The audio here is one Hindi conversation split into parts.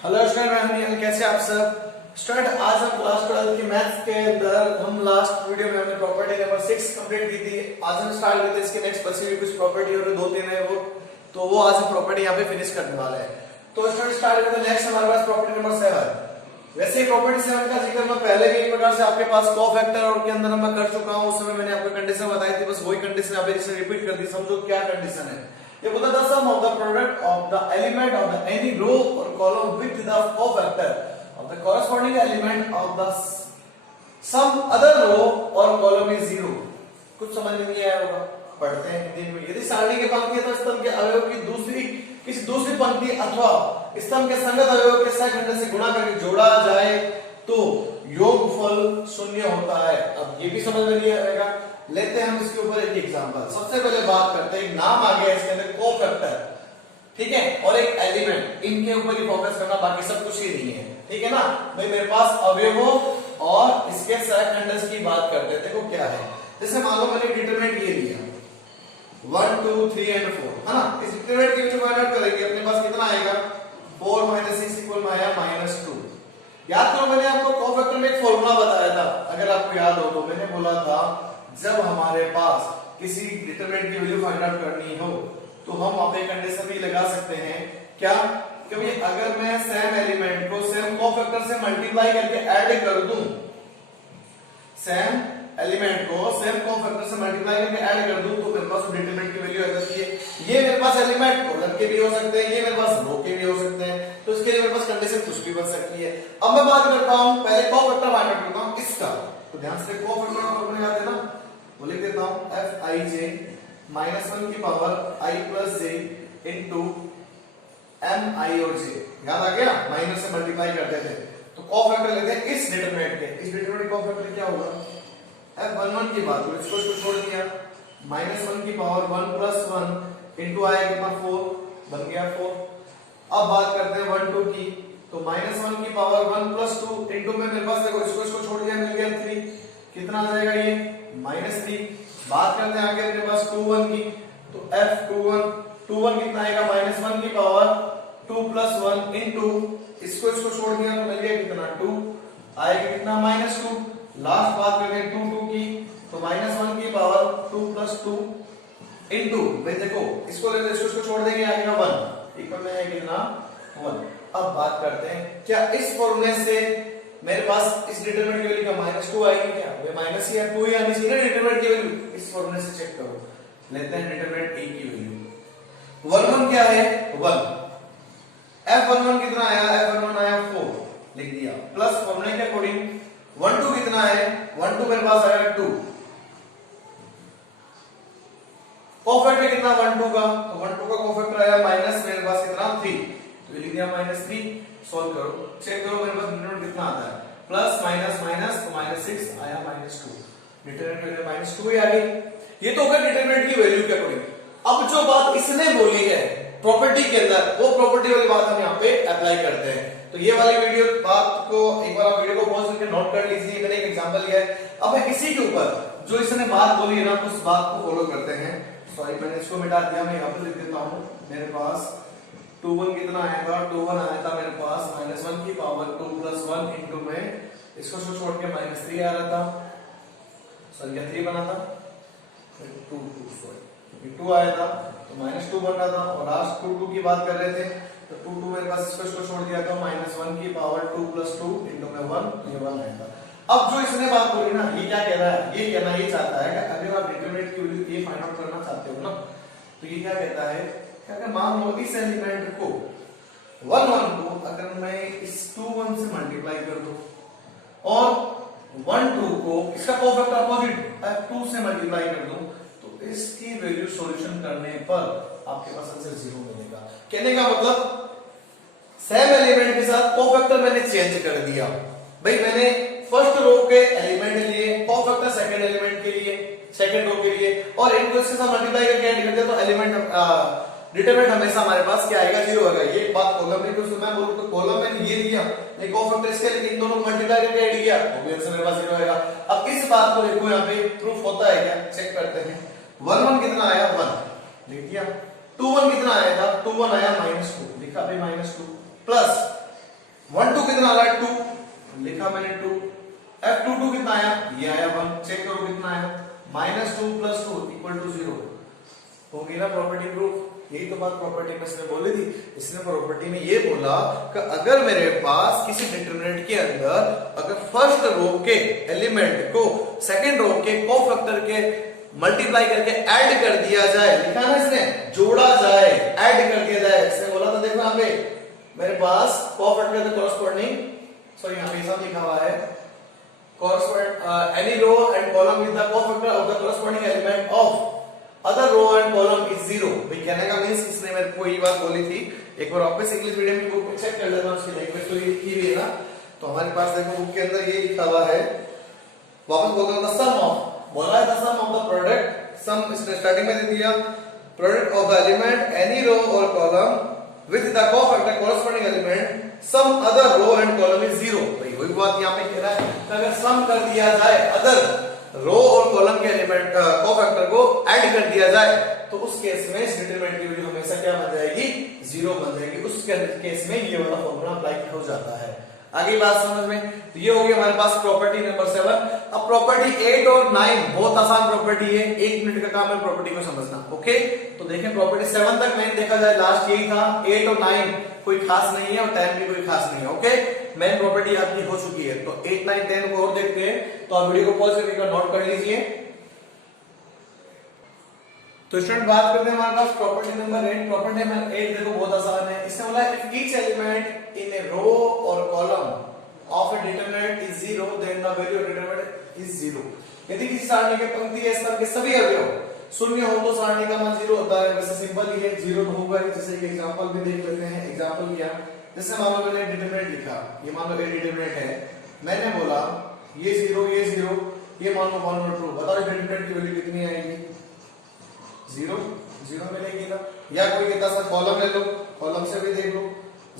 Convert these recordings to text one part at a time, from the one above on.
हेलो स्टूडेंट, मैं हूं कैसे आप सब स्टूडेंट। आज हम क्लास 12 की मैथ्स के अंदर हम लास्ट वीडियो में हमने प्रॉपर्टी नंबर 6 कंप्लीट की थी। आज हम स्टार्ट करते हैं इसके नेक्स्ट बची हुई कुछ प्रॉपर्टी और दो तीन है वो आज हम प्रॉपर्टी यहाँ पे फिनिश करने वाले हैं। तो स्टूडेंट स्टार्ट करते हैं। नेक्स्ट हमारे पास प्रॉपर्टी नंबर 7। वैसे ही प्रॉपर्टी 7 का जिक्र मैं पहले भी एक प्रकार से आपके पास कोफैक्टर और के अंदर मैं कर चुका हूँ। उस समय मैंने आपको कंडीशन बताई थी, बस वही कंडीशन यहाँ पे रिपीट कर दी। समझो क्या कंडीशन है। ये बोलता था sum of the product of the element of the any row और column with the cofactor of the corresponding element of the sum other row और कॉलम इज 0। कुछ समझ में नहीं आया होगा, पढ़ते हैं हिंदी में। यदि सारणी के पंक्ति अथवा स्तंभ के अवयव की किसी दूसरी पंक्ति अथवा स्तंभ के संगत अवयव के सहखंड से गुणा करके जोड़ा जाए तो योगफल 0 होता है। अब ये भी समझ में नहीं आएगा, लेते हैं हम इसके ऊपर एक एग्जांपल। सबसे पहले बात करते हैं, नाम आ गया इसके अंदर कोफैक्टर, ठीक है, और एक एलिमेंट, इनके ऊपर ही फोकस करना, बाकी सब कुछ ही नहीं है, ठीक है ना भाई। मेरे पास अवयवों और इसके सहखंड की बात करते हैं। देखो क्या है, जैसे मान लो मैंने डिटरमिनेंट ये लिया 1 2 3 एंड 4, है ना। इस डिटरमिनेंट की वैल्यू फाइंड आउट करेंगे, अपने पास कितना आएगा 4 - 6 इक्वल में आया -2। याद करो मैंने आपको कोफैक्टर में एक फॉर्मूला बताया था, अगर आपको याद हो तो। मैंने बोला था जब हमारे पास किसी डिटरमिनेंट की वैल्यू फाइंड आउट करनी हो तो हम वहां पे कंडीशन भी लगा सकते हैं। क्या? क्योंकि अगर मैं सेम एलिमेंट को सेम कोफैक्टर से मल्टीप्लाई करके ऐड कर दूं, सेम एलिमेंट को सेम कोफैक्टर से मल्टीप्लाई करके ऐड कर दूं, तो मेरे पास डिटरमिनेंट की वैल्यू आ जाती है। ये मेरे पास एलिमेंट कॉलम के भी हो सकते हैं, ये मेरे पास रो के भी हो सकते हैं, तो इसके लिए मेरे पास कंडीशन कुछ भी बन सकती है। अब मैं बात करता हूं, पहले कोफैक्टर फाइंड आउट करता हूं इसका। तो ध्यान से कोफैक्टर का फॉर्मूला याद है ना, वो लिख देता हूं Fij -1 की power i + j into mi और j। याद आ गया, माइनस से मल्टीप्लाई करते थे। तो कोफैक्टर लेते हैं इस डिटरमिनेंट के। इस डिटरमिनेंट कोफैक्टर क्या होगा, F11 की बात करो, इसको छोड़ दिया, -1 की पावर 1 + 1 इनटू आया कितना 4, बन गया 4। अब बात करते हैं 1 2 की, तो -1 की पावर 1 + 2 इनटू में मेरे पास देखो इसको छोड़ दिया, मिल गया 3। कितना आ जाएगा ये -3। बात करते हैं आगे मेरे पास 2 1 की, तो F21 कितना आएगा -1 की पावर 2 + 1 इनटू इसको छोड़ दिया तो मिल गया कितना 2, आएगा कितना -2। लास्ट बात करते हैं 2 2 की, तो -1 की पावर 2 + 2 इनटू भाई देखो इसको ले इसको छोड़ देंगे, आएगा 1 इक्वल में है कितना 1। अब बात करते हैं क्या इस फॉर्मूले से मेरे पास इस डिटरमिनेंट की वैल्यू का -2 आएगी क्या? वे माइनस ही है, 2 ही आनी चाहिए ना डिटरमिनेंट की वैल्यू। इस फॉर्मूले से चेक करो, लेते हैं डिटरमिनेंट a की वैल्यू। 1 1 क्या है 1, F11 कितना आया, F11 आया 4, लिख दिया, प्लस फॉर्मूले के अकॉर्डिंग 1 2 कितना है, 1 2 मेरे पास आया 2। कोफैक्टर कितना 1 2 का, तो 1 2 का कोफैक्टर आया माइनस मेरे पास कितना 3, तो ये लिख दिया -3। सॉल्व करो, चेक करो मेरे पास डिटरमिनेंट कितना आता है, प्लस माइनस माइनस तो -6 आया -2। डिटरमिनेंट वैल्यू -2 ही आ गई। ये तो हो गया डिटरमिनेंट की वैल्यू के अकॉर्डिंग। अब जो बात इसने बोली है प्रॉपर्टी के अंदर, वो प्रॉपर्टी वाली बात हम यहाँ पे अप्लाई करते हैं। तो ये वाली वीडियो बात को एक बार आप वीडियो को पॉज करके नोट कर लीजिए, मैंने एक एग्जांपल लिया है। अब इसी के ऊपर जो इसने बात बोली है ना, उस बात को फॉलो करते हैं। सॉरी मैंने इसको मिटा दिया, मैं यहाँ पे लिख देता हूँ। मेरे पास 2 1 कितना आया था, 2 1 आया था मेरे पास -1 की पावर 2 + 1 इनटू में इसको छोड़ के -3 आ रहा था, सॉरी क्या 3 बना था, 2 2 सॉरी 2 आया था, तो -2 बन रहा था। और लास्ट 2 2 की बात कर रहे थे, तो 2 2 मेरे पास इसको छोड़ दिया था, -1 की पावर 2 + 2 इनटू में 1, ये 1 आया था। अब जो इसने बात बोली ना, ये क्या कह रहा है, ये कहना ये चाहता है कि अगर आप डिटरमिनेंट की वैल्यू ये फाइंड आउट करना चाहते हो ना, तो ये क्या कहता है, अगर मान लो इस एलिमेंट को 1 1 को अगर मैं इस 2 1 से मल्टीप्लाई कर दूं और 1 2 को इसका कोफैक्टर अपोजिट F2 से मल्टीप्लाई कर दूं, तो इसकी वैल्यू सॉल्यूशन करने पर आपके पास आंसर 0 मिलेगा। कहने का मतलब सेम एलिमेंट के साथ कोफैक्टर मैंने चेंज कर दिया। भाई मैंने फर्स्ट रो के एलिमेंट लिए कोफैक्टर सेकंड एलिमेंट के लिए, सेकंड रो के लिए, और इनको इसके साथ मल्टीप्लाई करके ऐड कर दिया, तो एलिमेंट डिटरमिनेंट हमेशा हमारे पास क्या आएगा 0 आएगा। ये बात कॉलम में, तो मैं बोलूं तो कॉलम में ये दिया, एक कोफैक्टर इसके लिए इन दोनों को मल्टीप्लाई करके ऐड किया, वो भी आंसर मेरे पास 0 आएगा। अब इस बात को देखो यहाँ पे प्रूफ होता है क्या, चेक करते हैं। 1 1 कितना आया 1, लिख दिया। 2 1 कितना आया था, 2 1 आया -2, लिखा भाई -2, प्लस 1 2 कितना आ रहा है 2, लिखा मैंने 2। F2 2 कितना आया, ये आया 1। चेक करो कितना आया, -2 + 2 = 0। होगी ना प्रॉपर्टी प्रूफ। यही तो बात प्रॉपर्टी में इसने बोली थी। इसने प्रॉपर्टी में ये बोला कि अगर मेरे पास किसी डिटरमिनेंट के अंदर अगर फर्स्ट रो के एलिमेंट को सेकंड रो के कोफैक्टर के मल्टीप्लाई करके ऐड कर दिया जाए, लिखा ना इसने, जोड़ा जाए, ऐड कर दिया जाए। इसने बोला था, देखो यहाँ पे मेरे पास कोफैक्टर के कॉरस्पॉन्डिंग, सॉरी यहाँ पे सब लिखा हुआ है, any row and column with the cofactor of the corresponding element of other row and column is 0। भाई कहने का मींस इसने मेरे को यही बात बोली थी। एक बार वापस इंग्लिश मीडियम की बुक चेक कर लेना, उसकी लैंग्वेज तो ये लिखी हुई है ना। तो हमारे पास देखो बुक के अंदर ये लिखा हुआ है, वापस बोल रहा था सम ऑफ, बोला है the sum of the product, sum इसने स्टार्टिंग में दे दिया, product of the element any row और column with the cofactor corresponding element sum other row and column is 0। भाई वही बात यहाँ पे कह रहा है, अगर सम कर दिया जाए अदर रो और कॉलम के एलिमेंट कोफैक्टर को ऐड कर दिया जाए तो उस केस में इस डिटरमिनेंट की वैल्यू हमेशा क्या बन जाएगी, 0 बन जाएगी। उस केस में ये वाला फॉर्मूला अप्लाई हो जाता है। आगे बात समझ में, तो ये हो गई हमारे पास प्रॉपर्टी नंबर 7। अब प्रॉपर्टी 8 और 9 बहुत आसान प्रॉपर्टी है, 1 मिनट का काम है प्रॉपर्टी को समझना। ओके, तो देखें प्रॉपर्टी 7 तक मेन देखा जाए लास्ट यही था, 8 और 9 कोई खास नहीं है और 10 भी कोई खास नहीं है। ओके, मेन प्रॉपर्टी आपकी हो चुकी है। तो 8 9 10 को और देखते हैं, तो आप वीडियो को पॉज करके नोट कर लीजिए। तो स्टूडेंट बात करते हैं हमारे पास प्रॉपर्टी नंबर 8। प्रॉपर्टी नंबर 8 देखो बहुत आसान है। इसने बोला if each element in a row और column of a determinant is 0 then the value of determinant is 0। यदि किसी सारणी के पंक्ति या स्तंभ के सभी अवयव शून्य हो तो सारणी का मान 0 होता है। वैसे सिंपल ही है, 0 तो होगा ही। जैसे एक एग्जांपल भी देख लेते हैं। एग्जांपल क्या, जैसे मान लो मैंने डिटरमिनेंट लिखा, ये मान लो ए डिटरमिनेंट है, मैंने बोला ये 0 ये 0, ये मान लो 1 और 2, बताओ डिटरमिनेंट की वैल्यू कितनी आएगी, 0 0 मिलेगी ना। या कोई कहता सर कॉलम ले लो, कॉलम से भी देख लो,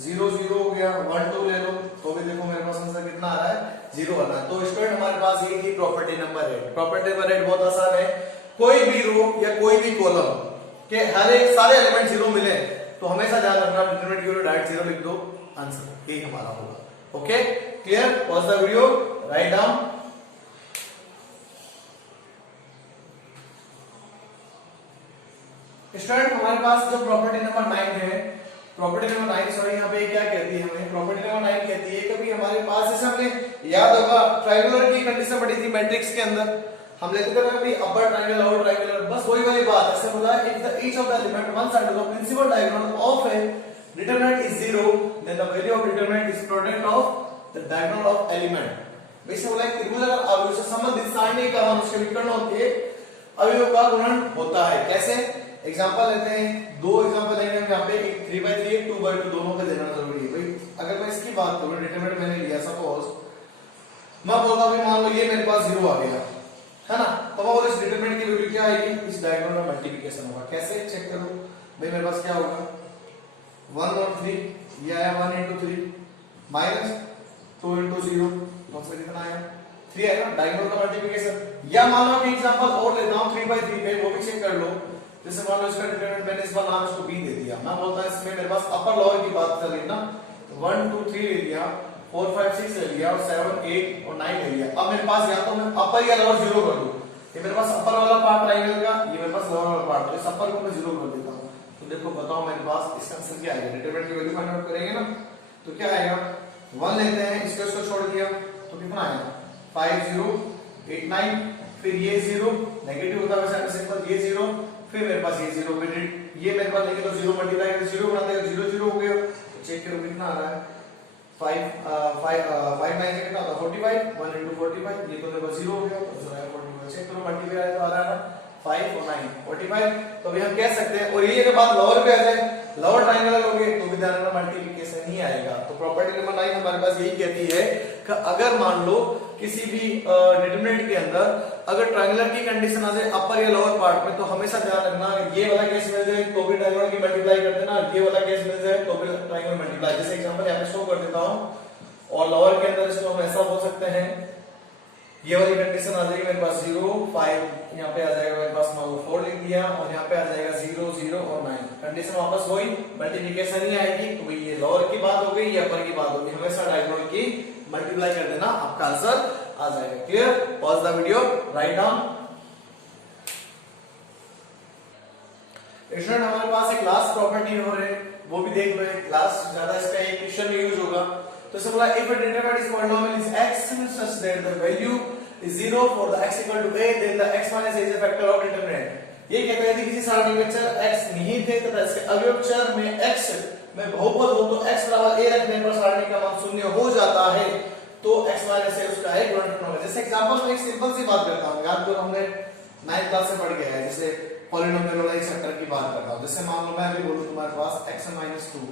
0 0 हो गया, 1 2 ले लो, तो भी देखो मेरे पास आंसर कितना आ रहा है, 0 आ रहा है। तो स्टूडेंट हमारे पास ये थी प्रॉपर्टी नंबर 8। प्रॉपर्टी नंबर 8 बहुत आसान है, कोई भी रो या कोई भी कॉलम के हर एक सारे एलिमेंट 0 मिले तो हमेशा ध्यान रखना डिटरमिनेंट की वैल्यू डायरेक्ट 0 लिख दो, आंसर यही हमारा होगा। Okay, clear, pause the video, write down. Student हमारे पास जो प्रॉपर्टी नंबर 9 है, प्रॉपर्टी नंबर 9 सॉरी यहाँ पे क्या कहती है हमें, प्रॉपर्टी नंबर 9 कहती है कभी हमारे पास, जैसे हमने याद होगा ट्रायंगुलर की कंडीशन पढ़ी थी मैट्रिक्स के अंदर, हम लेते थे ना कभी अपर ट्रायंगल लोअर ट्रायंगल, बस वही वाली बात। ऐसे बोला if the each of the element one side of the principal diagonal of a determinant is 0 then the value of determinant is product of the diagonal of element. वैसे बोला त्रिभुज अगर अवयव से संबंधित सारणी का मान उसके विकर्ण के अवयव का गुणन होता है। कैसे, एग्जांपल लेते हैं, दो एग्जांपल लेंगे हम यहाँ पे, एक 3/3 एक 2/2, दोनों का देना जरूरी है भाई। अगर मैं इसकी बात करूं, डिटरमिनेंट मैंने लिया, सपोज मैं बोलता हूं मान लो ये मेरे पास 0 आ गया है ना, तो मैं बोल इस डिटरमिनेंट की वैल्यू क्या आएगी, इस डायगोनल में मल्टीप्लिकेशन होगा। कैसे चेक करो भाई, मेरे पास क्या होगा 1 और 3, ये आया 1 × 3 माइनस 2 × 0, कौन सा कितना आया 3 है ना, डायगोनल का मल्टीप्लिकेशन। या मान लो कि एग्जांपल और लेता हूं 3/3 पे, वो भी चेक कर लो। जैसे मान लो इसका डिटरमिनेंट मैंने इस बार नाम इसको b दे दिया, मैं बोलता हूं इसमें मेरे पास अपर लोअर की बात कर रही ना, 1 2 3 ले लिया, 4 5 6 ले लिया और 7 8 और 9 ले लिया। अब मेरे पास या तो मैं अपर या लोअर 0 कर दूं, ये मेरे पास अपर वाला पार्ट ट्रायंगल का, ये मेरे पास लोअर वाला पार्ट, तो इस अपर को मैं 0 कर देता हूं। तो देखो बताओ मेरे पास इसका आंसर क्या आएगा, डिटरमिनेंट की वैल्यू फाइंड आउट करेंगे ना, तो क्या आएगा 1 लेते हैं, इसको छोड़ दिया तो कितना आएगा 5 0 8 9, फिर ये 0 नेगेटिव होता है वैसे सिंपल, ये 0, फिर मेरे पास ये 0 क्रेडिट, ये मेरे पास लेंगे तो 0 मल्टीप्लाई करके 0 बना देगा, 0 0 हो गया। तो चेक करो कितना आ रहा है 5 9 से कितना होता है 45, 1 × 45, ये तो मेरे पास 0 हो गया, तो 45। चेक करो मल्टीप्लाई आया तो आ रहा है 5 और 9 45। तो अभी हम कह सकते हैं, और ये के बाद लोअर पे आ जाए, लोअर ट्रायंगल लोगे तो भी ध्यान रखना मल्टीप्लिकेशन ही आएगा। तो प्रॉपर्टी नंबर 9 हमारे पास यही कहती है कि अगर मान लो किसी भी डिटरमिनेंट के अंदर अगर ट्रायंगुलर की कंडीशन आ जाए अपर या लोअर पार्ट में, तो हमेशा ध्यान रखना ये वाला केस मिल जाए तो भी ट्रायंगल की मल्टीप्लाई कर देना, ये वाला केस मिल जाए तो भी ट्रायंगल मल्टीप्लाई। जैसे एग्जांपल यहां पे शो कर देता हूं, और लोअर के अंदर इसको हम ऐसा बोल सकते हैं, ये वाली कंडीशन आ जाएगी मेरे पास 0 5, यहाँ पे आ जाएगा मेरे पास मान लो 4 लिख दिया, और यहाँ पे आ जाएगा 0 0 और 9, कंडीशन वापस वही, मल्टीप्लिकेशन ही आएगी। तो ये लोअर की बात हो गई या अपर की बात होगी, हमेशा डायगोनल की मल्टीप्लाई कर देना, आपका आंसर आ जाएगा। Clear? Pause the video, write down. Student हमारे पास एक लास्ट प्रॉपर्टी हो रही है, वो भी देख लो, एक लास्ट ज्यादा इसका एक क्वेश्चन में यूज होगा। तो इसमें बोला if a determinant is polynomial is x such that the value is 0 for the x equal to a, then the x minus a is a factor of determinant। ये कहते हैं कि किसी सारणी में चर x निहित है तथा इसके अवयव चर में x में बहुपद हो तो x बराबर a रखने पर सारणी का मान शून्य हो जाता है, तो x माइनस a उसका एक गुणनखंड होगा। जैसे एग्जांपल में एक सिंपल सी बात करता हूं, याद करो हमने 9th क्लास से पढ़ गया है, जैसे पॉलिनोमियल वाला एक चैप्टर की बात करता हूं। जैसे मान लो मैं अभी बोलूं तुम्हारे पास x माइनस 2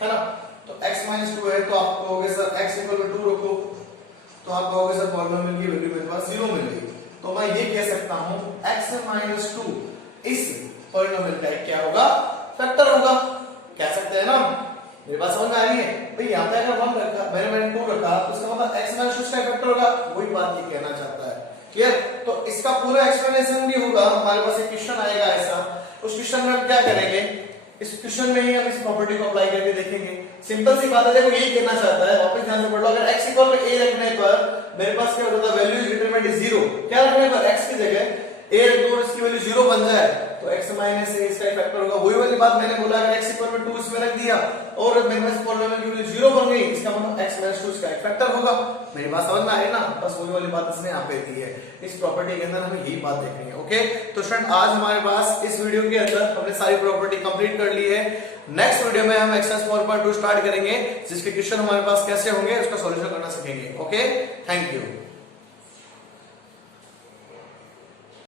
है ना, तो x माइनस 2 है तो आप कहोगे सर x इक्वल टू 2 रखो, तो आप कहोगे सर पॉलिनोमियल की वैल्यू मेरे पास 0 मिल गई, तो मैं ये कह सकता हूं x माइनस 2 इस पॉलिनोमियल का क्या होगा, फैक्टर होगा, कह सकते हैं ना। मेरे पास समझ में आ रही है भाई, यहाँ पे अगर 1 रखा, मैंने 2 रखा, तो इसका मतलब x माइनस 2 का फैक्टर होगा, वही बात ये कहना चाहता है। क्लियर? तो इसका पूरा एक्सप्लेनेशन भी होगा, हमारे पास एक क्वेश्चन आएगा ऐसा, उस क्वेश्चन में हम क्या करेंगे, इस क्वेश्चन में ही हम इस प्रॉपर्टी को अप्लाई करके देखेंगे। सिंपल सी बात है, देखो यही कहना चाहता है, वापस ध्यान से पढ़ लो, अगर x इक्वल टू a रखने पर मेरे पास क्या होता है, वैल्यू इज डिटरमिनेंट इज 0, क्या रखने पर x की जगह a रख दो और इसकी वैल्यू 0 बन जाए तो x माइनस a इसका फैक्टर होगा। वही वाली बात मैंने बोला, अगर x इक्वल टू 2 इसमें रख दिया और मेरे पास पॉलिनोमियल की वैल्यू 0 बन गई, इसका मतलब x माइनस 2 इसका एक फैक्टर होगा। मेरी बात समझ में आ रही है ना? बस वही वाली बात इसमें यहाँ पे दी है, इस प्रॉपर्टी के अंदर हमें यही बात देखनी है। ओके, तो स्टूडेंट आज हमारे पास इस वीडियो के अंदर हमने सारी प्रॉपर्टी कंप्लीट कर ली है। नेक्स्ट वीडियो में हम एक्सरसाइज 4.2 स्टार्ट करेंगे, जिसके क्वेश्चन हमारे पास कैसे होंगे उसका सॉल्यूशन करना सीखेंगे। Okay, thank you.